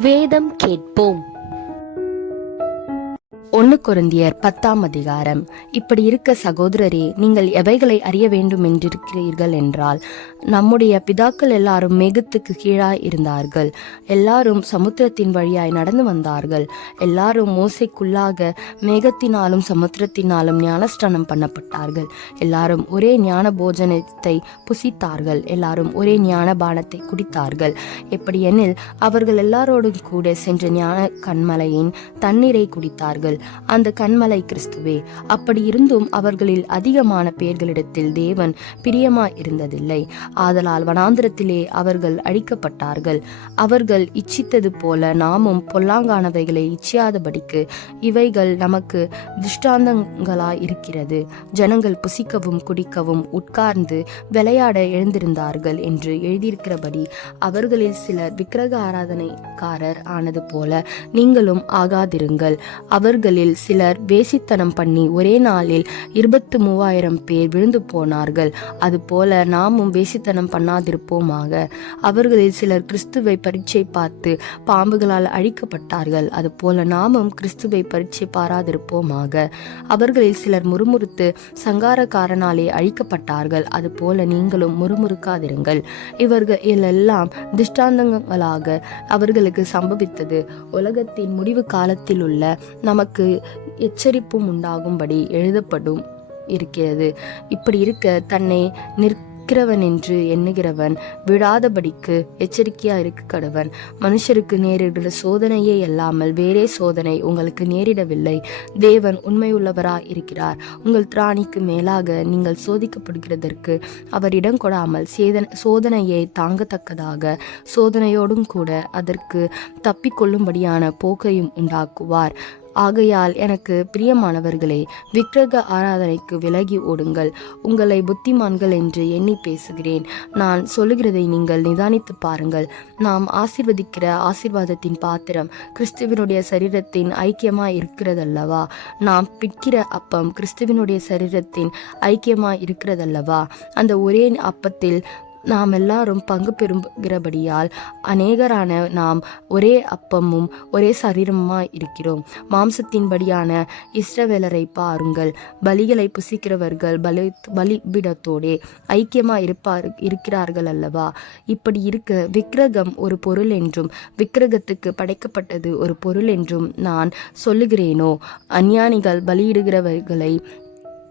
வேதம் கேட்போம். ஒன்னு குருந்தியர் பத்தாம் அதிகாரம். இப்படி இருக்க சகோதரரே நீங்கள் எவைகளை அறிய வேண்டும் என்றிருக்கிறீர்கள் என்றால் நம்முடைய பிதாக்கள் எல்லாரும் மேகத்துக்கு கீழாய் இருந்தார்கள். எல்லாரும் சமுத்திரத்தின் வழியாய் நடந்து வந்தார்கள். எல்லாரும் மோசைக்குள்ளாக மேகத்தினாலும் சமுத்திரத்தினாலும் ஞானஸ்தானம் பண்ணப்பட்டார்கள். எல்லாரும் ஒரே ஞான போஜனத்தை புசித்தார்கள். எல்லாரும் ஒரே ஞான பானத்தை குடித்தார்கள். எப்படியெனில் அவர்கள் எல்லாரோடும் கூட சென்ற ஞான கண்மலையின் தண்ணீரை குடித்தார்கள். அந்த கண்மலை கிறிஸ்துவே அப்படி இருந்தும் அவர்களில் அதிகமான பேர்களிடத்தில் தேவன் பிரியமா இருந்ததில்லை. ஆதலால் வனாந்திரத்திலே அவர்கள் அழிக்கப்பட்டார்கள். அவர்கள் இச்சித்தது போல நாமும் பொல்லாங்கானவைகளை இச்சியாதபடிக்கு இவைகள் நமக்கு திருஷ்டாந்தங்களாய் இருக்கிறது. ஜனங்கள் புசிக்கவும் குடிக்கவும் உட்கார்ந்து விளையாட எழுந்திருந்தார்கள் என்று எழுதியிருக்கிறபடி அவர்களில் சிலர் விக்கிரக ஆராதனைக்காரர் ஆனது போல நீங்களும் ஆகாதிருங்கள். அவர்களில் சிலர் வேசித்தனம் பண்ணி ஒரே நாளில் இருபத்து மூவாயிரம் பேர் விழுந்து போனார்கள். அதுபோல நாமும் வேசித்தனம் பண்ணாதிருப்போமாக. அவர்களில் சிலர் கிறிஸ்துவை பரீட்சை பார்த்து பாம்புகளால் அழிக்கப்பட்டார்கள். அதுபோல நாமும் கிறிஸ்துவை பரீட்சை பாராதிருப்போமாக. அவர்களில் சிலர் முறுமுறுத்து சங்காரக்காரனாலே அழிக்கப்பட்டார்கள். அதுபோல நீங்களும் முறுமுறுக்காதிருங்கள். இவர்கள் எல்லாம் திஷ்டாந்தங்களாக அவர்களுக்கு சம்பவித்தது. உலகத்தின் முடிவு காலத்தில் உள்ள நமக்கு எச்சரிப்பும் உண்டாகும்படி எழுதப்படும் இருக்கிறது. இப்படி இருக்க தன்னை நிற்கிறவன் என்று எண்ணுகிறவன் விழாதபடிக்கு எச்சரிக்கையா இருக்க கடவன். மனுஷருக்கு நேரிடுகிற சோதனையே இல்லாமல் வேறே சோதனை உங்களுக்கு நேரிடவில்லை. தேவன் உண்மையுள்ளவரா இருக்கிறார். உங்கள் திராணிக்கு மேலாக நீங்கள் சோதிக்கப்படுகிறதற்கு அவர் இடம் கொடாமல் சேதன சோதனையை தாங்கத்தக்கதாக சோதனையோடும் கூட அதற்கு தப்பிக்கொள்ளும்படியான போக்கையும் உண்டாக்குவார். ஆகையால் எனக்கு பிரியமானவர்களே விக்கிரக ஆராதனைக்கு விலகி ஓடுங்கள். உங்களை புத்திமான்கள் என்று எண்ணி பேசுகிறேன். நான் சொல்லுகிறதை நீங்கள் நிதானித்து பாருங்கள். நாம் ஆசிர்வதிக்கிற ஆசிர்வாதத்தின் பாத்திரம் கிறிஸ்துவினுடைய சரீரத்தின் ஐக்கியமாக இருக்கிறதல்லவா நாம் பிற்கிற அப்பம் கிறிஸ்துவினுடைய சரீரத்தின் ஐக்கியமாக இருக்கிறதல்லவா அந்த ஒரே அப்பத்தில் நாம் எல்லாரும் பங்கு பெறுகிறபடியால் அநேகரான நாம் ஒரே அப்பமும் ஒரே சரீரமாக இருக்கிறோம். மாம்சத்தின்படியான இஸ்ரவேலரை பாருங்கள். பலிகளை புசிக்கிறவர்கள் பலி பலிபிடத்தோடே ஐக்கியமாக இருப்பார் இருக்கிறார்கள் அல்லவா? இப்படி இருக்க விக்கிரகம் ஒரு பொருள் என்றும் விக்கிரகத்துக்கு படைக்கப்பட்டது ஒரு பொருள் என்றும் நான் சொல்லுகிறேனோ? அஞ்ஞானிகள் பலியிடுகிறவர்களை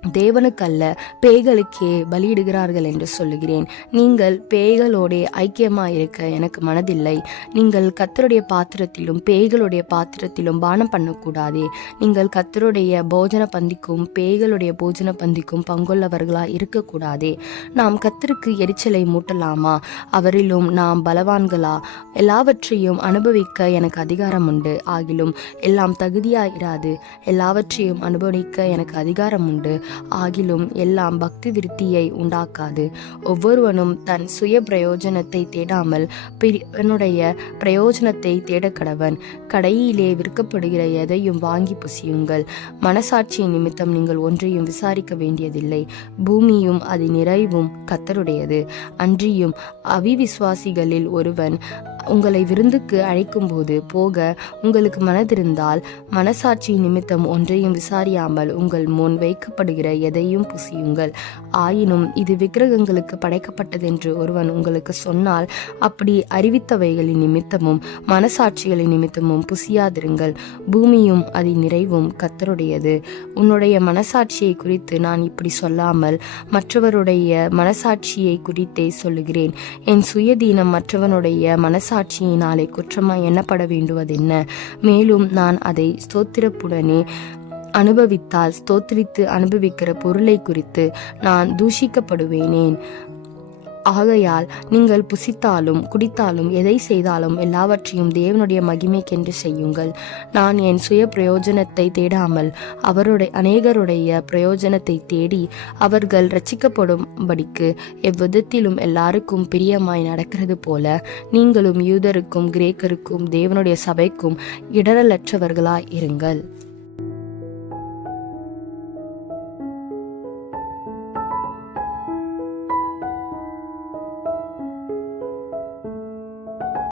தேவனுக்கல்ல பேய்களுக்கே பலியிடுகிறார்கள் என்று சொல்லுகிறேன். நீங்கள் பேய்களோடே ஐக்கியமாயிருக்க எனக்கு மனதில்லை. நீங்கள் கத்தருடைய பாத்திரத்திலும் பேய்களுடைய பாத்திரத்திலும் பானம் பண்ணக்கூடாதே. நீங்கள் கத்தருடைய போஜன பந்திக்கும் பேய்களுடைய போஜன பந்திக்கும் பங்குள்ளவர்களாக இருக்கக்கூடாதே. நாம் கத்தருக்கு எரிச்சலை மூட்டலாமா? அவரிலும் நாம் பலவான்களா? எல்லாவற்றையும் அனுபவிக்க எனக்கு அதிகாரம் உண்டு. ஆகிலும் எல்லாம் தகுதியாக இராது எல்லாவற்றையும் அனுபவிக்க எனக்கு அதிகாரம் உண்டு. ஆகிலும் எல்லாம் பக்தி விருத்தியை உண்டாக்காது. ஒவ்வொருவனும் தன் சுய பிரயோஜனத்தை தேடாமல் பிறனுடைய பிரயோஜனத்தை தேடக்கடவன் கடையிலே விற்கப்படுகிற எதையும் வாங்கி புசியுங்கள். மனசாட்சி நிமித்தம் நீங்கள் ஒன்றையும் விசாரிக்க வேண்டியதில்லை. பூமியும் அது நிறைவும் கத்தருடையது அன்றியும் அவிவிசுவாசிகளில் ஒருவன் உங்களை விருந்துக்கு அழைக்கும்போது போக உங்களுக்கு மனதிருந்தால் மனசாட்சி நிமித்தம் ஒன்றையும் விசாரியாமல் உங்கள் முன் வைக்கப்படுகிற எதையும் புசியுங்கள். ஆயினும் இது விக்கிரகங்களுக்கு படைக்கப்பட்டதென்று ஒருவன் உங்களுக்கு சொன்னால் அப்படி அறிவித்தவைகளின் நிமித்தமும் மனசாட்சிகளின் நிமித்தமும் புசியாதிருங்கள். பூமியும் அதன் நிறைவும் கத்தருடையது உன்னுடைய மனசாட்சியை குறித்து நான் இப்படி சொல்லாமல் மற்றவருடைய மனசாட்சியை குறித்தே சொல்லுகிறேன். என் சுயதீனம் மற்றவனுடைய மனசாட்சியினாலே குற்றமாய் எண்ணப்பட வேண்டுவதென்ன? மேலும் நான் அதை ஸ்தோத்திரப்புடனே அனுபவித்தால் ஸ்தோத்திரித்து அனுபவிக்கிற பொருளை குறித்து நான் தூஷிக்கப்படுவேனேன். ஆகையால் நீங்கள் புசித்தாலும் குடித்தாலும் எதை செய்தாலும் எல்லாவற்றையும் தேவனுடைய மகிமைக்கென்று செய்யுங்கள். நான் என் சுய பிரயோஜனத்தை தேடாமல் அவருடைய அநேகருடைய பிரயோஜனத்தை தேடி அவர்கள் ரட்சிக்கப்படும்படிக்கு எவ்விதத்திலும் எல்லாருக்கும் பிரியமாய் நடக்கிறது போல நீங்களும் யூதருக்கும் கிரேக்கருக்கும் தேவனுடைய சபைக்கும் இடரலற்றவர்களாய் இருங்கள்.